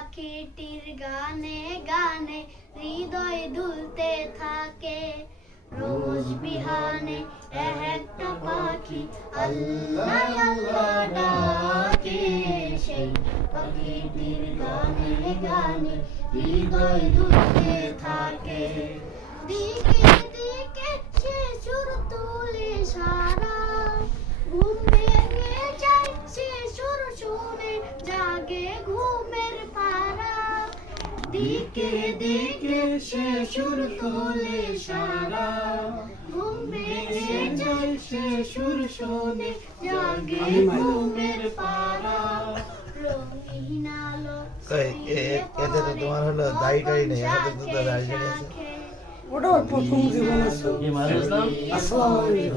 পাখিটির গানে গানে হৃদয় দুলতে থাকে। রোজ বিহানে একটা পাখি আল্লাহ আল্লাহ ডাকে, সেই পাখিটির গানে গানে হৃদয় দুলতে থাকে। দিকে দিকে সে সুর তোলে সারা, ঘুম ভেঙে যায় সে সুর শুনে জাগে ঘুমের পাড়া। দিকে দিকে সে সুর তোলে সারা, ঘুম ভেঙে যায় সে সুর শুনে জাগে ঘুমের পাড়া। রঙিন আলো এতে তো তোমার হলো দাড়ি টাড়ি নেই, আমাদের তো দাড়ি টাড়ি আছে। ওটা প্রথম জীবনের ছবি। কি মানুষ নাম? আসসালামু আলাইকুম।